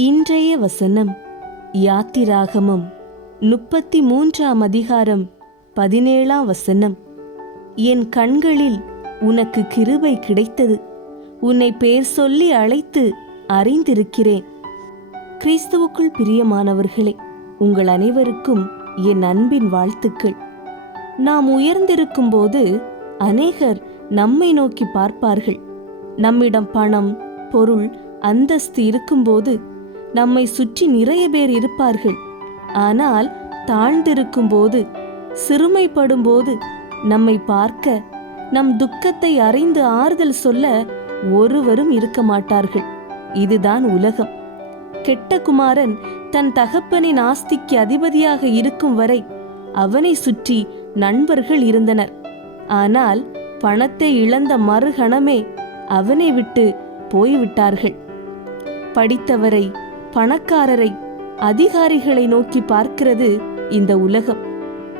இன்றைய வசனம் யாத்திராகமம் முப்பத்தி மூன்றாம் அதிகாரம் பதினேழாம் வசனம். என் கண்களில் உனக்கு கிருபை கிடைத்தது. உன்னை பேர் சொல்லி அழைத்து அறிந்திருக்கிறேன். கிறிஸ்துவுக்குள் பிரியமானவர்களே உங்கள் அனைவருக்கும் என் அன்பின் வாழ்த்துக்கள். நாம் உயர்ந்திருக்கும் போது அநேகர் நம்மை நோக்கி பார்ப்பார்கள். நம்மிடம் பணம் பொருள் அந்தஸ்து இருக்கும்போது நம்மை சுற்றி நிறைய பேர் இருப்பார்கள். ஆனால் தாழ்ந்திருக்கும் போது சிறுமைப்படும் போது நம்மை பார்க்க நம் துக்கத்தை அறிந்து ஆறுதல் சொல்ல ஒருவரும் இருக்க மாட்டார்கள். இதுதான் உலகம். கெட்ட குமாரன் தன் தகப்பனின் ஆஸ்திக்கு அதிபதியாக இருக்கும் வரை அவனை சுற்றி நண்பர்கள் இருந்தனர். ஆனால் பணத்தை இழந்த மறுகணமே அவனை விட்டு போய்விட்டார்கள். படித்தவரை பணக்காரரை அதிகாரிகளை நோக்கி பார்க்கிறது இந்த உலகம்.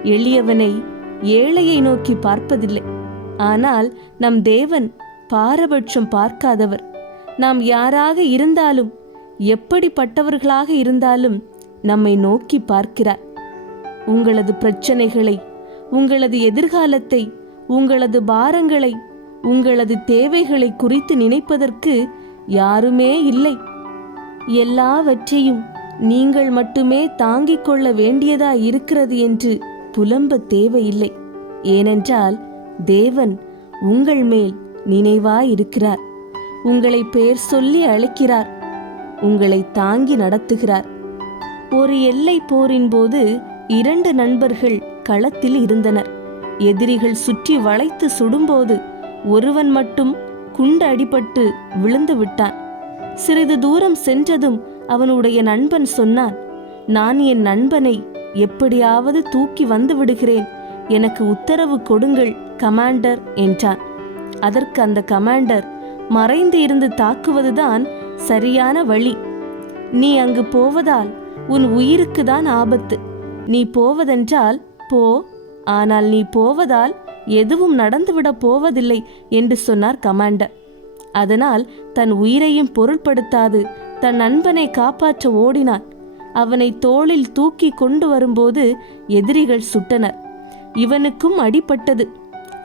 எளியவனை ஏழையை நோக்கி பார்ப்பதில்லை. ஆனால் நம் தேவன் பாரபட்சம் பார்க்காதவர். நாம் யாராக இருந்தாலும் எப்படிப்பட்டவர்களாக இருந்தாலும் நம்மை நோக்கி பார்க்கிறார். உங்களது பிரச்சனைகளை உங்களது எதிர்காலத்தை உங்களது பாரங்களை உங்களது தேவைகளை குறித்து நினைப்பதற்கு யாருமே இல்லை. எல்லாவற்றையும் நீங்கள் மட்டுமே தாங்கிக் கொள்ள வேண்டியதா இருக்கிறது என்று புலம்ப தேவையில்லை. ஏனென்றால் தேவன் உங்கள் மேல் நினைவாயிருக்கிறார். உங்களை பெயர் சொல்லி அழைக்கிறார். உங்களை தாங்கி நடத்துகிறார். ஒரு எல்லை போரின் போது இரண்டு நண்பர்கள் களத்தில் இருந்தனர். எதிரிகள் சுற்றி வளைத்து சுடும்போது ஒருவன் மட்டும் குண்டு அடிபட்டு விழுந்து விட்டான். சிறிது தூரம் சென்றதும் அவனுடைய நண்பன் சொன்னான் நான் என் நண்பனை எப்படியாவது தூக்கி வந்து விடுகிறேன். எனக்கு உத்தரவு கொடுங்கள் கமாண்டர் என்றான். அதற்கு அந்த கமாண்டர் மறைந்து இருந்து தாக்குவதுதான் சரியான வழி. நீ அங்கு போவதால் உன் உயிருக்கு தான் ஆபத்து. நீ போவதென்றால் போ ஆனால் நீ போவதால் எதுவும் நடந்துவிடப் போவதில்லை என்று சொன்னார் கமாண்டர். அதனால் தன் உயிரையும் பொருட்படுத்தாது தன் நண்பனை காப்பாற்ற ஓடினான். அவனை தோளில் தூக்கி கொண்டு வரும்போது எதிரிகள் சுட்டனர். இவனுக்கும் அடிபட்டது.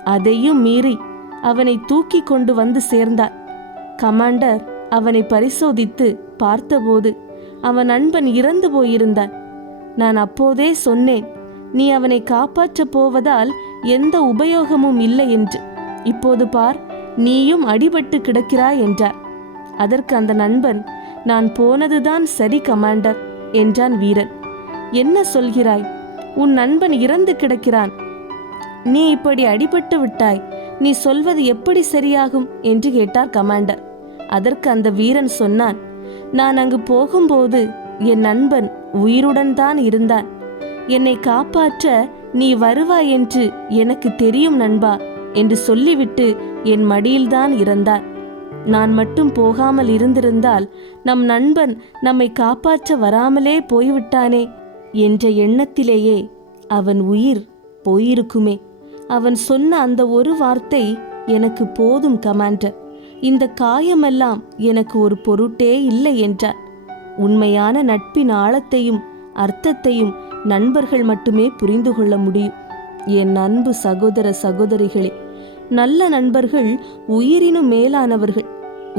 அதையும் மீறி அவனை தூக்கி கொண்டு வந்து சேர்ந்தார் கமாண்டர் அவனை பரிசோதித்து பார்த்தபோது அவன் நண்பன் இறந்து போயிருந்தான். நான் அப்போதே சொன்னேன் நீ அவனை காப்பாற்றப் போவதால் எந்த உபயோகமும் இல்லை என்று. இப்போது பார் நீயும் அடிபட்டு கிடக்கிறாய் என்றார். அதற்கு அந்த நண்பன் நான் போனதுதான் சரி கமாண்டர் என்றான் வீரன். என்ன சொல்கிறாய்? உன் நண்பன் இறந்து கிடக்கிறான். நீ இப்படி அடிபட்டு விட்டாய். நீ சொல்வது எப்படி சரியாகும்? என்று கேட்டார் கமாண்டர். அதற்கு அந்த வீரன் சொன்னான் நான் அங்கு போகும்போது என் நண்பன் உயிருடன் தான் இருந்தான். என்னை காப்பாற்ற நீ வருவாய் என்று எனக்கு தெரியும் நண்பா என்று சொல்லிவிட்டு என் மடியில்தான் இறந்தான் நான் மட்டும் போகாமல் இருந்திருந்தால் நம் நண்பன் நம்மை காப்பாற்ற வராமலே போய்விட்டானே என்ற எண்ணத்திலேயே அவன் உயிர் போயிருக்குமே. அவன் சொன்ன அந்த ஒரு வார்த்தை எனக்கு போதும் கமாண்டர். இந்த காயமெல்லாம் எனக்கு ஒரு பொருட்டே இல்லை என்றார். உண்மையான நட்பின் ஆழத்தையும் அர்த்தத்தையும் நண்பர்கள் மட்டுமே புரிந்து கொள்ள முடியும். என் அன்பு சகோதர சகோதரிகளே நல்ல நண்பர்கள் உயிரினும் மேலானவர்கள்.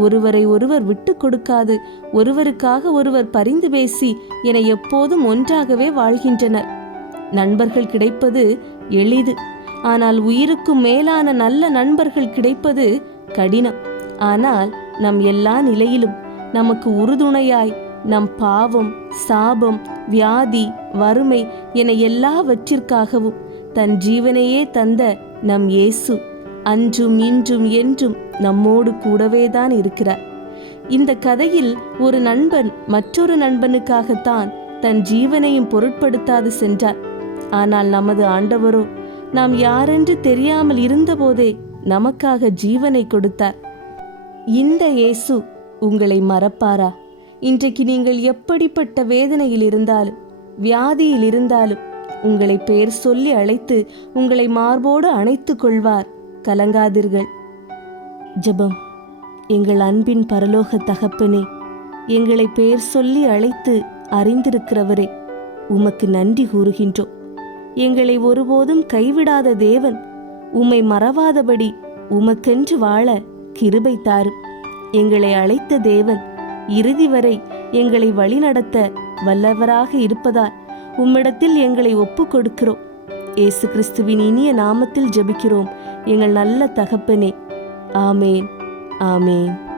ஒருவரை ஒருவர் விட்டு கொடுக்காது ஒருவருக்காக ஒருவர் பரிந்து பேசி என எப்போதும் ஒன்றாகவே வாழ்கின்றனர். நண்பர்கள் கிடைப்பது எளிது ஆனால் உயிருக்கும் மேலான நல்ல நண்பர்கள் கிடைப்பது கடினம். ஆனால் நம் எல்லா நிலையிலும் நமக்கு உறுதுணையாய் நம் பாவம் சாபம் வியாதி வறுமை என எல்லாவற்றிற்காகவும் தன் ஜீவனையே தந்த நம் இயேசு. அன்றும் இன்றும் என்றும் நம்மோடு கூடவே தான் இருக்கிறார். இந்த கதையில் ஒரு நண்பன் மற்றொரு நண்பனுக்காகத்தான் தன் ஜீவனையும் பொருட்படுத்தாது சென்றார். ஆனால் நமது ஆண்டவரோ நாம் யாரென்று தெரியாமல் இருந்தபோதே நமக்காக ஜீவனை கொடுத்தார். இந்த இயேசு உங்களை மறப்பாரா? இன்றைக்கு நீங்கள் எப்படிப்பட்ட வேதனையில் இருந்தாலும் வியாதியில் இருந்தாலும் உங்களை பெயர் சொல்லி அழைத்து உங்களை மார்போடு அணைத்துக் கொள்வார். கலங்காதீர்கள். ஜபம் எங்கள் அன்பின் பரலோக தகப்பனே எங்களை பெயர் சொல்லி அழைத்து அறிந்திருக்கிறவரே உமக்கு நன்றி கூறுகின்றோம். எங்களை ஒருபோதும் கைவிடாத தேவன் உம்மை மறவாதபடி உமக்கென்று வாழ கிருபை தாரும். எங்களை அழைத்த தேவன் இறுதி வரை எங்களை வழிநடத்த வல்லவராக இருப்பதால் உம்மிடத்தில் எங்களை ஒப்புக் கொடுக்கிறோம் இயேசு கிறிஸ்துவின் இனிய நாமத்தில் ஜெபிக்கிறோம். எங்கள் நல்ல தகப்பனே. ஆமேன். ஆமேன்.